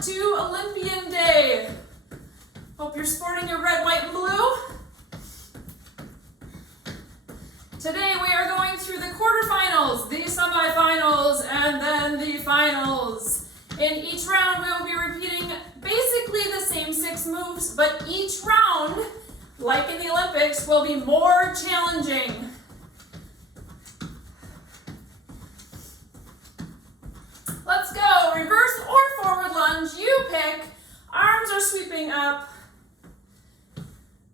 back to Olympian Day. Hope you're sporting your red, white, and blue. Today we are going through the quarterfinals, the semifinals, and then the finals. In each round we will be repeating basically the same 6 moves, but each round, like in the Olympics, will be more challenging. Let's go. Reverse or forward lunge, you pick. Arms are sweeping up.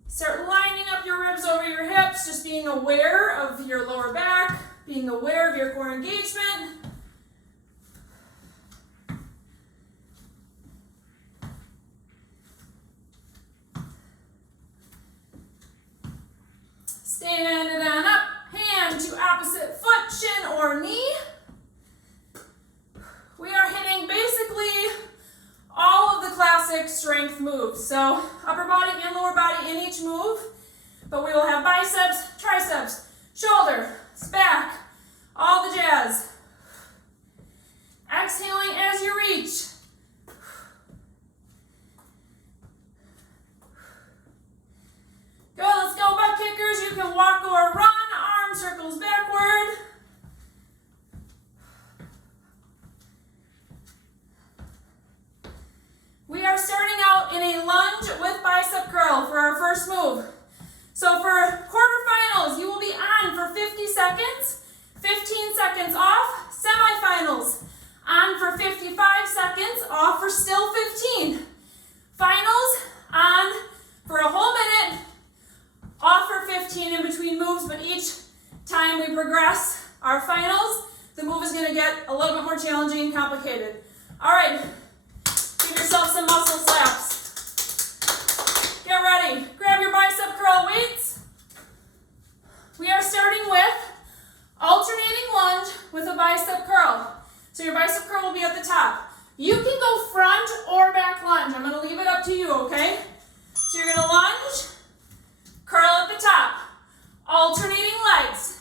Start lining up your ribs over your hips, just being aware of your lower back, being aware of your core engagement. Stand it on up, hand to opposite foot, shin or knee. We are hitting basically all of the classic strength moves. So upper body and lower body in each move, but we will have biceps, triceps, shoulder, back, all the jazz. Exhaling as you reach. Go, let's go, butt kickers. You can walk or run, arm circles backward. We are starting out in a lunge with bicep curl for our first move. So for quarterfinals, you will be on for 50 seconds, 15 seconds off. Semifinals, on for 55 seconds, off for still 15. Finals, on for a whole minute, off for 15 in between moves, but each time we progress our finals, the move is going to get a little bit more challenging and complicated. All right. Give yourself some muscle slaps. Get ready. Grab your bicep curl weights. We are starting with alternating lunge with a bicep curl. So your bicep curl will be at the top. You can go front or back lunge. I'm going to leave it up to you, okay? So you're going to lunge, curl at the top, alternating legs.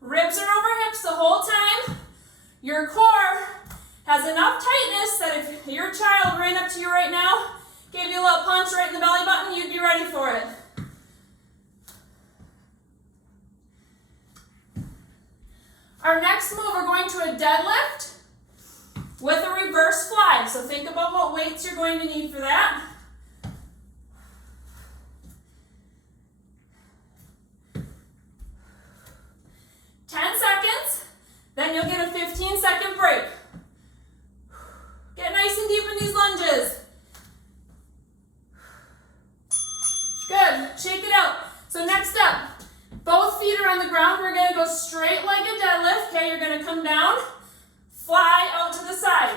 Ribs are over hips the whole time. Your core has enough tightness that if your child ran up to you right now, gave you a little punch right in the belly button, you'd be ready for it. Our next move, we're going to a deadlift with a reverse fly. So think about what weights you're going to need for that. Then you'll get a 15-second break. Get nice and deep in these lunges. Good, shake it out. So next up, both feet are on the ground. We're gonna go straight like a deadlift. Okay, you're gonna come down, fly out to the side.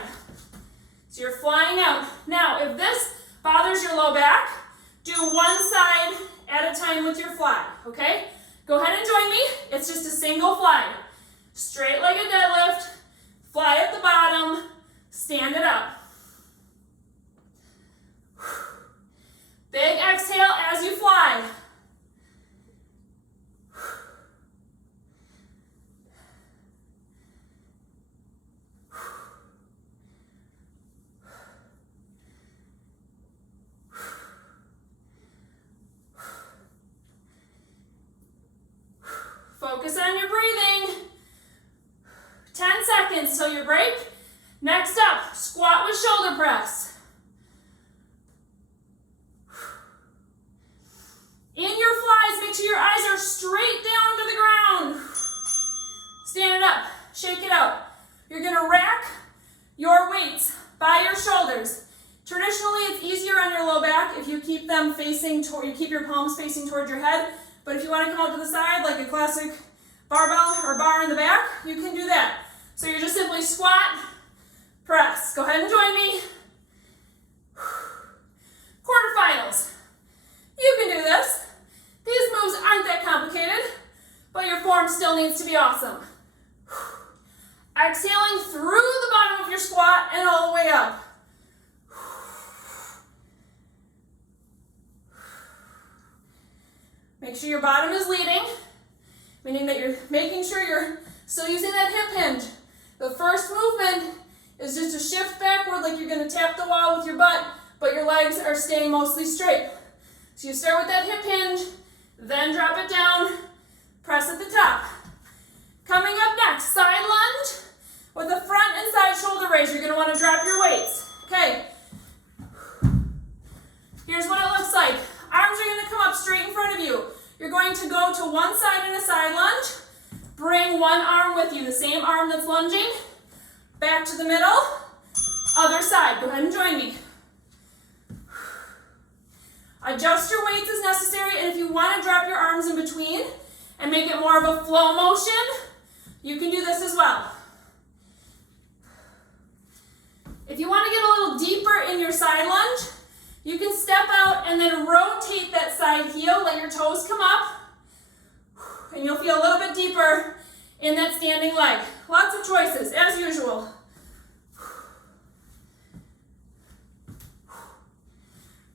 So you're flying out. Now, if this bothers your low back, do one side at a time with your fly, okay? Go ahead and join me. It's just a single fly. Straight like a deadlift, fly at the bottom, stand it up. Big exhale as you fly. Focus on your breathing. 10 seconds till your break. Next up, squat with shoulder press. In your flies, make sure your eyes are straight down to the ground. Stand it up, shake it out. You're gonna rack your weights by your shoulders. Traditionally, it's easier on your low back if you keep them facing toward, you keep your palms facing towards your head. But if you want to come out to the side like a classic barbell or bar in the back, you can do that. So you're just simply squat, press. Go ahead and join me. Quarterfinals. You can do this. These moves aren't that complicated, but your form still needs to be awesome. Exhaling through the bottom of your squat and all the way up. Make sure your bottom is leading, meaning that you're making sure you're Still using that hip hinge. The first movement is just a shift backward like you're going to tap the wall with your butt, but your legs are staying mostly straight. So you start with that hip hinge, then drop it down, press at the top. Coming up next, side lunge with a front and side shoulder raise. You're going to want to drop your weights. Okay. Here's what it looks like. Arms are going to come up straight in front of you. You're going to go to one side in a side lunge. Bring one arm with you, the same arm that's lunging. Back to the middle. Other side. Go ahead and join me. Adjust your weights as necessary, and if you want to drop your arms in between and make it more of a flow motion, you can do this as well. If you want to get a little deeper in your side lunge, you can step out and then rotate that side heel, let your toes come up, and you'll feel a little bit deeper in that standing leg. Lots of choices, as usual.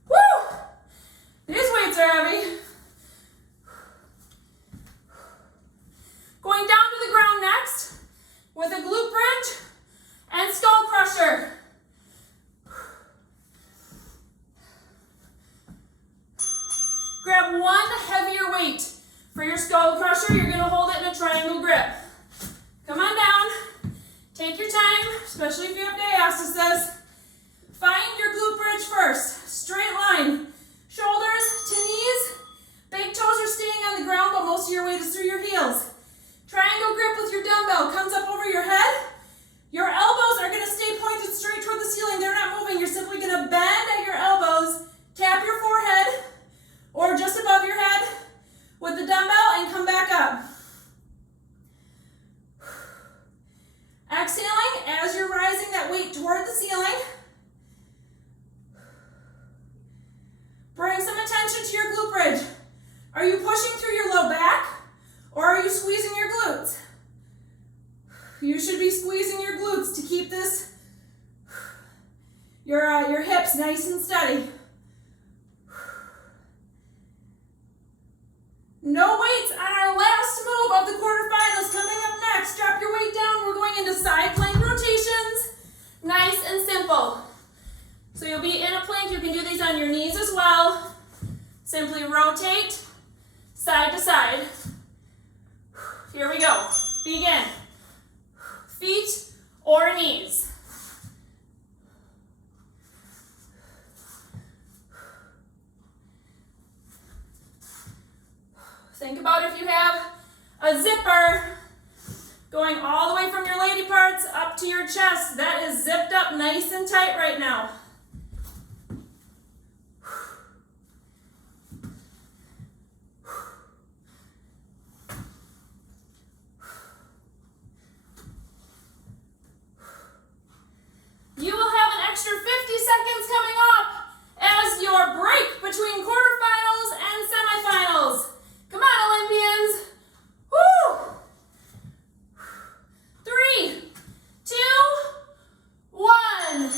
Woo! These weights are heavy. Going down to the ground next with a glute bridge and skull crusher. Grab one heavier weight for your skull crusher. You're going to hold it in a triangle grip. Come on down. Take your time, especially if you have diastasis. Find your glute bridge first. Straight line. Shoulders to knees. Big toes are staying on the ground, but most of your weight is through your heels. Triangle grip with your dumbbell. Comes up over your head. Your elbows are going to stay pointed straight toward the ceiling. They're not moving. You're simply going to bend at your elbows. Tap your forehead or just above your head with the dumbbell and come back up. Exhaling as you're rising that weight toward the ceiling. Bring some attention to your glute bridge. Are you pushing through your low back or are you squeezing your glutes? You should be squeezing your glutes to keep this, your hips nice and steady. No weights on our last move of the quarterfinals. Coming up next, drop your weight down. We're going into side plank rotations. Nice and simple. So you'll be in a plank. You can do these on your knees as well. Simply rotate side to side. Here we go. Begin. Feet or knees. Think about if you have a zipper going all the way from your lady parts up to your chest. That is zipped up nice and tight right now. You will have an extra 50 seconds coming up as your break between quarterfinals and semifinals. Come on, Olympians. Woo! 3, 2, 1.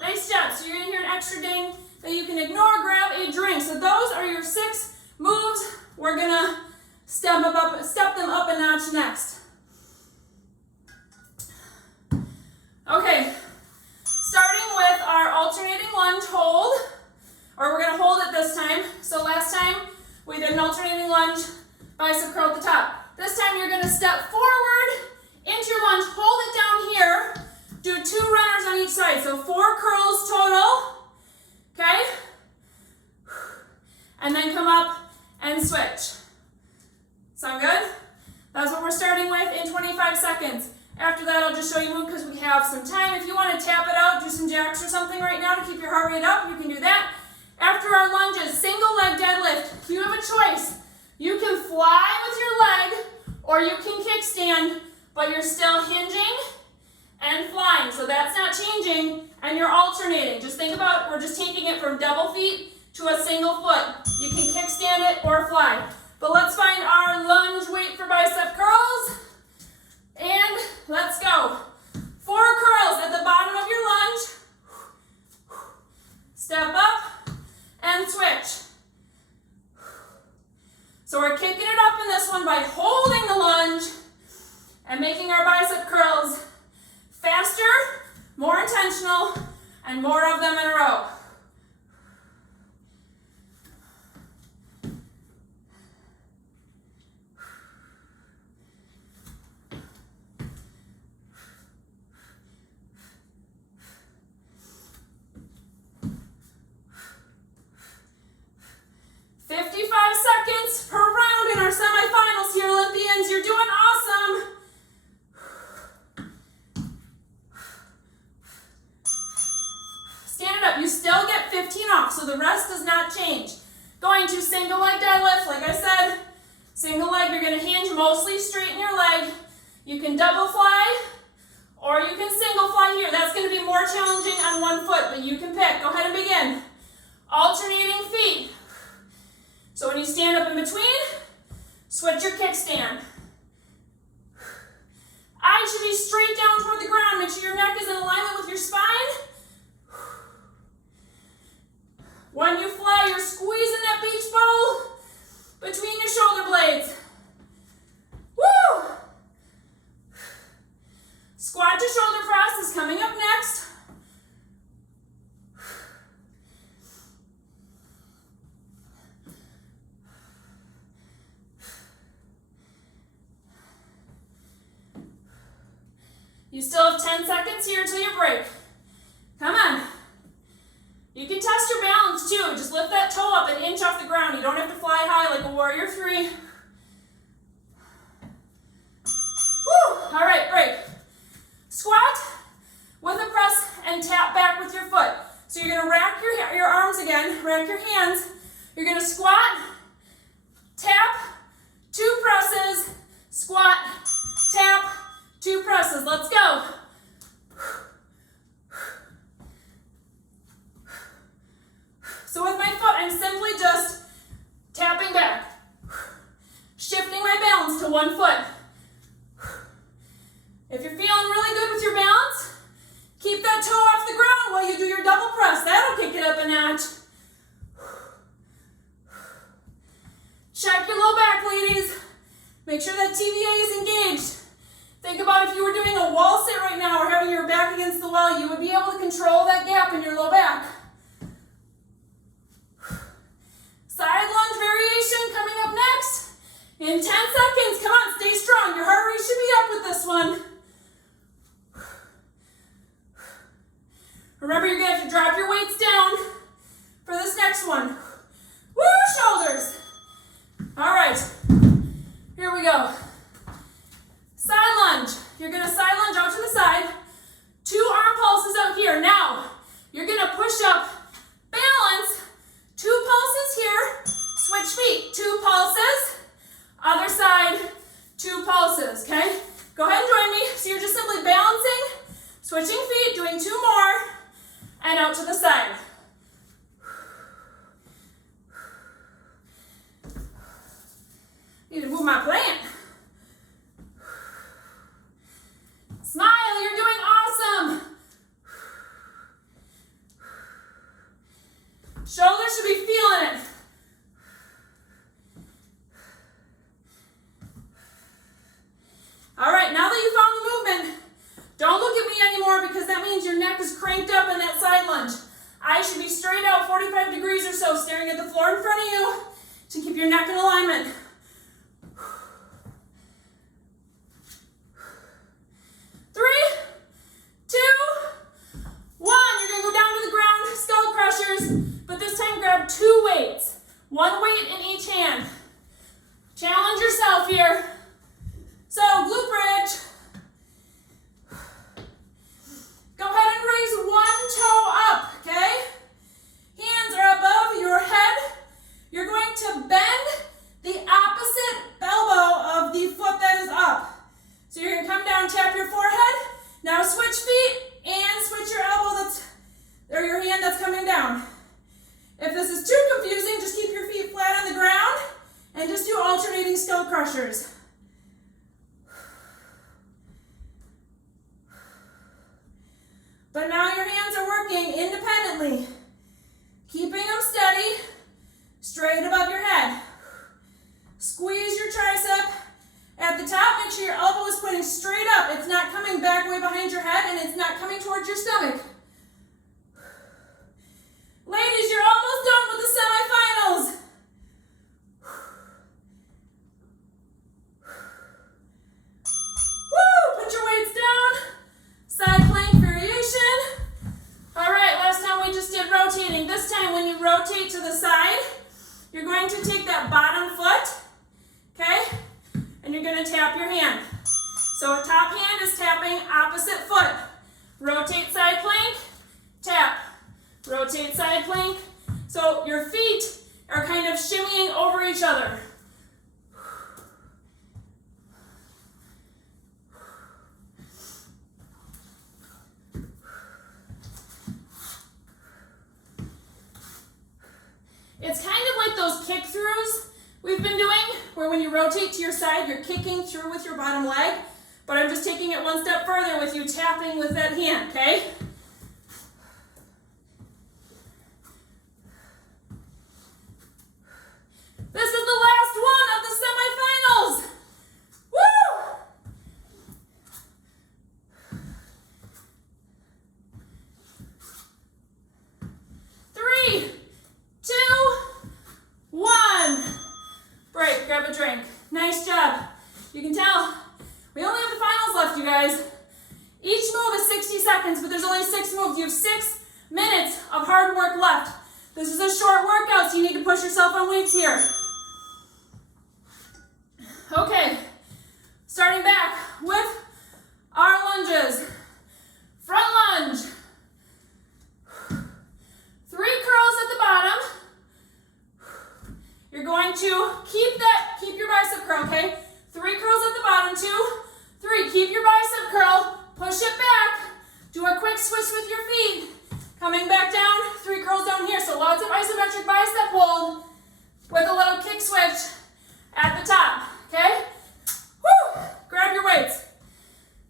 Nice job. So you're going to hear an extra ding that you can ignore. Grab a drink. So those are your 6 moves. We're going to step them up a notch next. Okay. Starting with our alternating lunge hold, or we're going to hold it this time. So last time we did an alternating lunge, bicep curl at the top. This time you're going to step forward into your lunge, hold it down here, do 2 runners on each side. So 4 curls total, okay? And then come up and switch. Sound good? That's what we're starting with in 25 seconds. After that, I'll just show you move because we have some time. If you want to tap it out, do some jacks or something right now to keep your heart rate up, you can do that. After our lunges, single leg deadlift. You have a choice. You can fly with your leg or you can kickstand, but you're still hinging and flying. So that's not changing and you're alternating. Just think about, we're just taking it from double feet to a single foot. You can kickstand it or fly. But let's find our lunge weight for bicep curls. And let's go. 4 curls at the bottom of your lunge. Step up and switch. So we're kicking it up in this one by holding the lunge and making The rest does not change. Going to single leg deadlift, like I said, single leg, you're going to hinge mostly straight in your leg. You can double fly, or you can single fly here. That's going to be more challenging on one foot, but you can pick. Go ahead and begin. Alternating feet. So when you stand up in between, switch your kickstand. Eyes should be straight down toward the ground. Make sure your neck is in alignment with your spine. When you fly, you're squeezing that beach ball between your shoulder blades. Woo! Squat to shoulder press is coming up next. You still have 10 seconds here till your break. Come on. You can test your balance too. Just lift that toe up an inch off the ground. You don't have to fly high like a warrior 3. Woo! All right, break. Squat with a press and tap back with your foot. So you're going to rack your arms again, rack your hands. You're going to squat, tap, 2 presses, squat, tap, 2 presses. Let's go. So with my foot, I'm simply just tapping back, shifting my balance to one foot. If you're feeling really good with your balance, keep that toe off the ground while you do your double press. That'll kick it up a notch. Check your low back, ladies. Make sure that TVA is engaged. Think about if you were doing a wall sit right now or having your back against the wall, you would be able to control that gap in your low back. Side lunge variation coming up next. In 10 seconds, come on, stay strong. Your heart rate should be up with this one. Remember, you're gonna have to drop your weights down for this next one. Woo, shoulders. All right, here we go. Side lunge. You're gonna side lunge out to the side. 2 arm pulses out here. Now, you're gonna push up, balance, 2 pulses here, switch feet, 2 pulses, other side, 2 pulses, okay? Go ahead and join me. So you're just simply balancing, switching feet, doing 2 more, and out to the side. Need to move my plant. Smile, you're doing awesome. Shoulders should be feeling it. All right, now that you found the movement, don't look at me anymore because that means your neck is cranked up in that side lunge. Eyes should be straight out 45 degrees or so, staring at the floor in front of you to keep your neck in alignment. 3, 2, 1. You're gonna go down to the ground, skull crushers, but this time grab 2 weights. 1 weight in each hand. Challenge yourself here. So, glute bridge. Go ahead and raise 1 toe up, okay? Hands are above your head. You're going to bend the opposite elbow of the foot that is up. So you're gonna come down, tap your forehead. Now switch feet and switch your elbow or your hand that's coming down. If this is too confusing, just keep your feet flat on the ground and just do alternating skull crushers. But now your hands are working independently, keeping them steady, straight above your head. Squeeze your tricep. At the top, make sure your elbow is pointing straight up. It's not coming back way behind your head, and it's not coming towards your stomach. Ladies, you're almost done with the semifinals. Woo! Put your weights down. Side plank variation. All right, last time we just did rotating. This time when you rotate to the side, you're going to take that bottom foot, okay? And you're going to tap your hand. So top hand is tapping opposite foot. Rotate side plank, tap. Rotate side plank, So your feet are kind of shimmying over each other. It's kind of like those kick throughs we've been doing, where when you rotate to your side, you're kicking through with your bottom leg, but I'm just taking it one step further with you tapping with that hand, okay? This is the last one of the semifinals. Woo! Three, two, one. Break, grab a drink. Nice job. You can tell we only have the finals left, you guys. Each move is 60 seconds, but there's only 6 moves. You have 6 minutes of hard work left. This is a short workout, so you need to push yourself on weights here. Okay, starting back with our lunges. Front lunge. 3 curls at the bottom. You're going to keep your bicep curl, okay? 3 curls at the bottom, 2, 3. Keep your bicep curl, push it back. Do a quick switch with your feet. Coming back down, 3 curls down here. So lots of isometric bicep hold with a little kick switch at the top, okay? Woo! Grab your weights.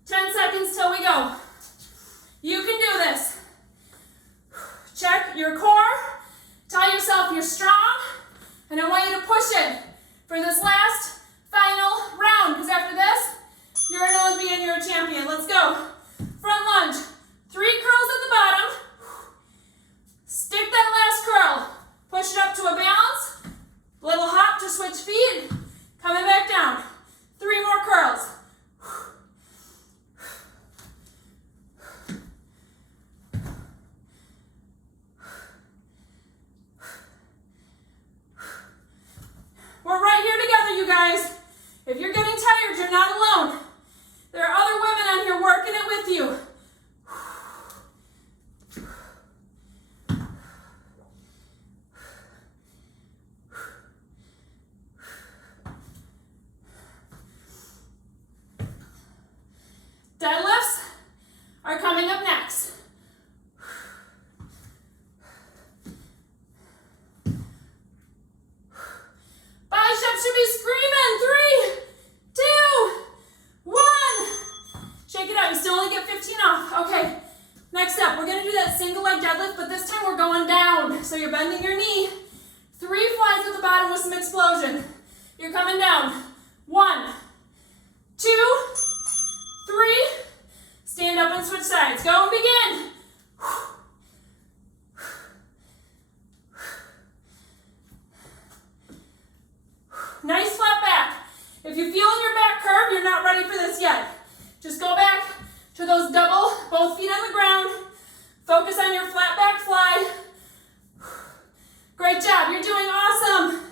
10 seconds till we go. You can do this. Check your core. Tell yourself you're strong. And I want you to push it for this last final round, because after this, you're an Olympian, you're a champion. Let's go. Front lunge. 3 curls at the bottom. Stick that last curl. Push it up to a balance. Little hop to switch feet. Coming back down. 3 more curls. We're right here together, you guys. If you're getting tired, you're not alone. There are other women on here working it with you. Deadlifts are coming up next. Biceps should be screaming. 3, 2, 1. Shake it out. You still only get 15 off. Okay. Next up, we're going to do that single leg deadlift, but this time we're going down. So you're bending your knee. 3 flies at the bottom with some explosion. You're coming down. 1, 2, 3. Stand up and switch sides. Go and begin. Nice flat back. If you feel in your back curve, you're not ready for this yet. Just go back to those double, both feet on the ground. Focus on your flat back fly. Great job. You're doing awesome.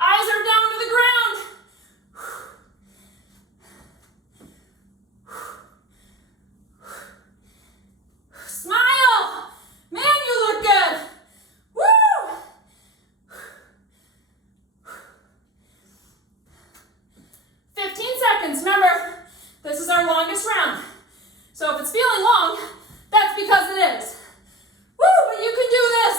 Eyes are down to the ground. Smile. Man, you look good. Woo! 15 seconds. Remember, this is our longest round. So if it's feeling long, that's because it is. Woo, but you can do this.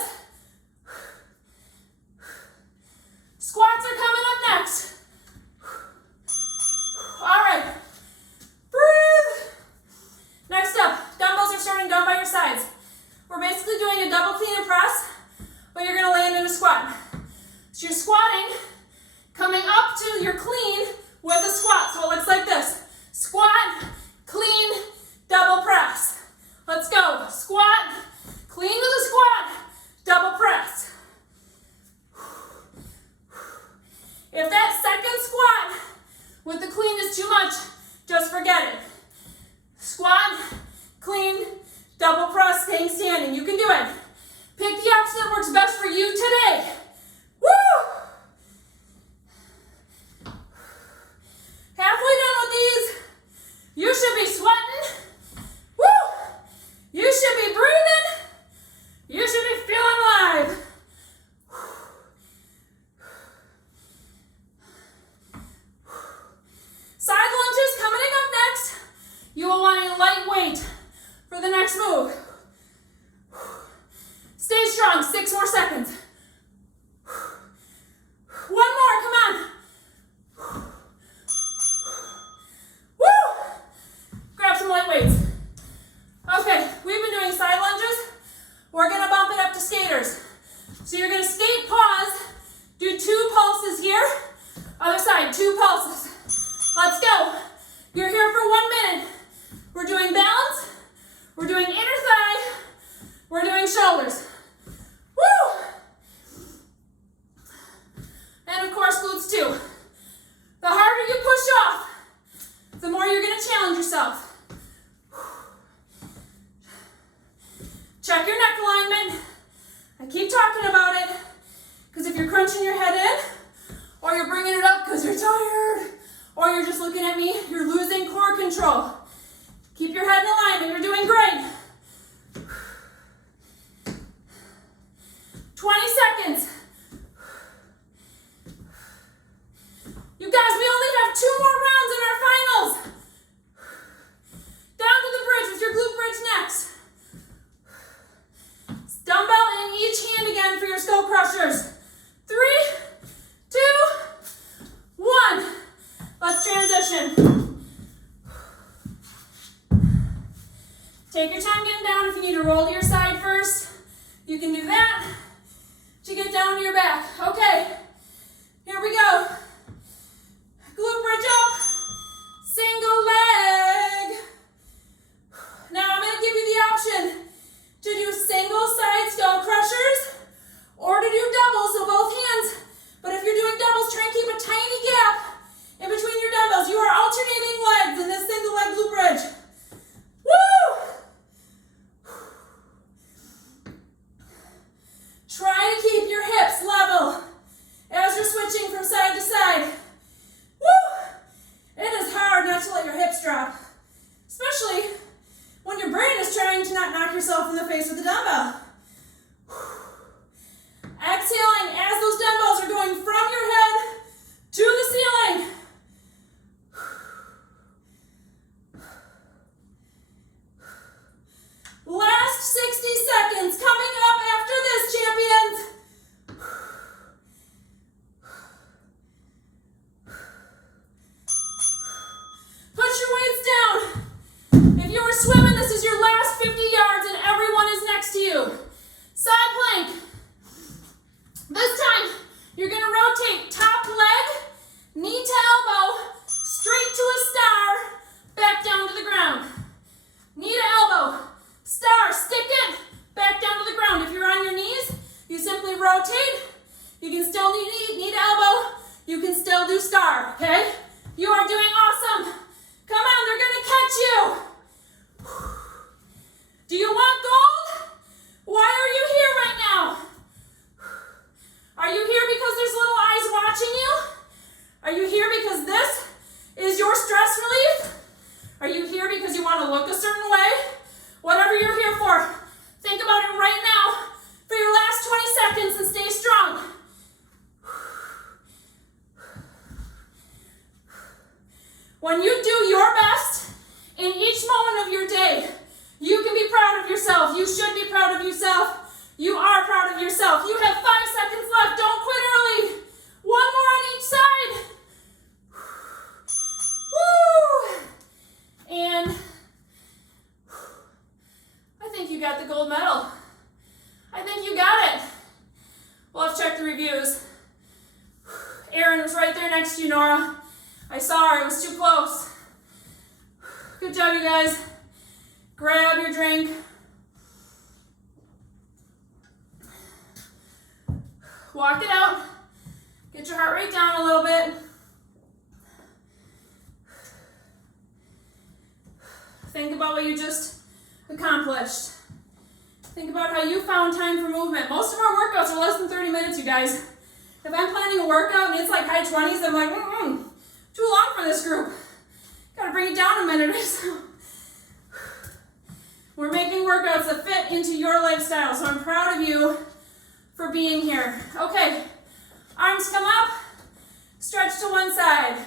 Squats are coming up next. All right. Breathe. Next up, dumbbells are starting down by your sides. We're basically doing a double clean and press, but you're going to land in a squat. So you're squatting, coming up to your clean with a squat. So it looks like this. Squat, clean, double press. Let's go. Squat, clean with a squat, double press. If that second squat with the clean is too much, just forget it. Squat, clean, double press, staying standing. You can do it. Pick the option that works best for you today. Woo! Halfway done with these. You should be sweating. Woo! You should be breathing. shoulders. Woo! And of course, glutes too. The harder you push off, the more you're going to challenge yourself. Check your neck alignment. I keep talking about it because if you're crunching your head in, or you're bringing it up because you're tired, or you're just looking at me, you're losing core control. Keep your head in alignment. You're doing great. 20 seconds. You guys, we only have 2 more rounds in our finals. Down to the bridge with your glute bridge next. Dumbbell in each hand again for your skull crushers. 3, 2, 1. Let's transition. Take your time getting down. If you need to roll to your side first, you can do that to get down to your back. Okay, here we go. Glute bridge up, single leg. Now I'm going to give you the option to do single side skull crushers or to do doubles, so both hands. But if you're doing doubles, try and keep a tiny gap in between your dumbbells. You are alternating legs in this single leg glute bridge. Woo! Try to keep your hips level as you're switching from side to side. Woo! It is hard not to let your hips drop, especially when your brain is trying to not knock yourself in the face with a dumbbell. Exhaling as those dumbbells are going from your head to the ceiling. Last 60 seconds coming up after this, champions. Put your weights down. If you were swimming, this is your last 50 yards and everyone is next to you. Side plank. This time, you're going to rotate top leg, knee to elbow, straight to a star, back down to the ground. Knee to elbow, star, stick it, back down to the ground. If you're on your knees, you simply rotate. You can still knee to elbow. You can still do star, okay? You are doing awesome. Come on, they're going to catch you. Do you want gold? Why are you here right now? Are you here because there's little eyes watching you? Are you here because this is your stress relief? Are you here because you want to look a certain way? Whatever you're here for, think about it right now for your last 20 seconds and stay strong. When you do your best in each moment of your day, you can be proud of yourself. You should be proud of yourself. You are proud of yourself. You have 5 seconds left. Don't quit early. 1 more on each side. Woo! And I think you got the gold medal. I think you got it. Well, let's check the reviews. Erin was right there next to you, Nora. I saw her. It was too close. Good job, you guys. Grab your drink. Walk it out. Get your heart rate down a little bit. Think about what you just accomplished. Think about how you found time for movement. Most of our workouts are less than 30 minutes, you guys. If I'm planning a workout and it's like high 20s, I'm like, too long for this group. Gotta bring it down a minute or so. We're making workouts that fit into your lifestyle, so I'm proud of you for being here. Okay, arms come up, stretch to one side.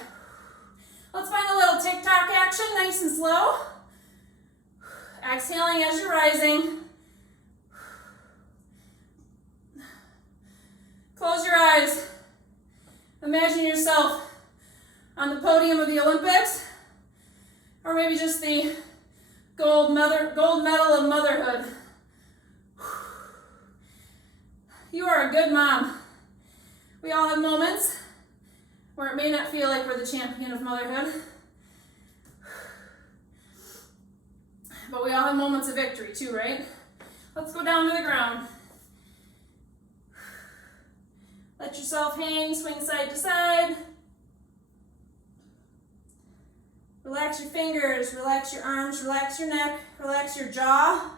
Let's find a little tick-tock action, nice and slow. Exhaling as you're rising. Close your eyes. Imagine yourself on the podium of the Olympics, or maybe just the gold medal of motherhood. You are a good mom. We all have moments where it may not feel like we're the champion of motherhood, but we all have moments of victory too, right? Let's go down to the ground. Let yourself hang, swing side to side. Relax your fingers, relax your arms, relax your neck, relax your jaw.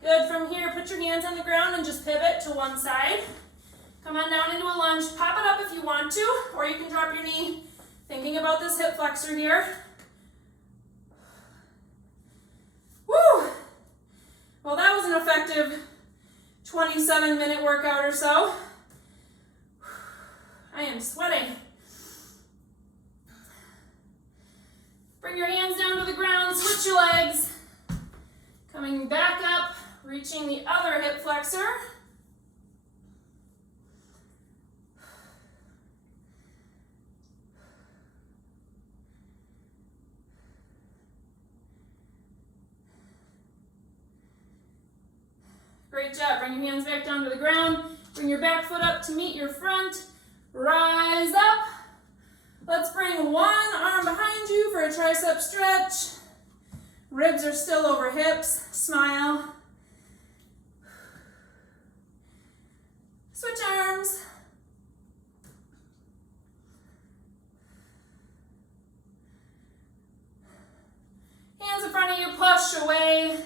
Good, from here, put your hands on the ground and just pivot to one side. Come on down into a lunge. Pop it up if you want to, or you can drop your knee, thinking about this hip flexor here. Woo! Well, that was an effective 27-minute workout or so. I am sweating. Bring your hands down to the ground, switch your legs. Coming back up, reaching the other hip flexor. Great job. Bring your hands back down to the ground. Bring your back foot up to meet your front. Rise up. Let's bring one arm behind you for a tricep stretch. Ribs are still over hips. Smile. Switch arms. Hands in front of you, push away.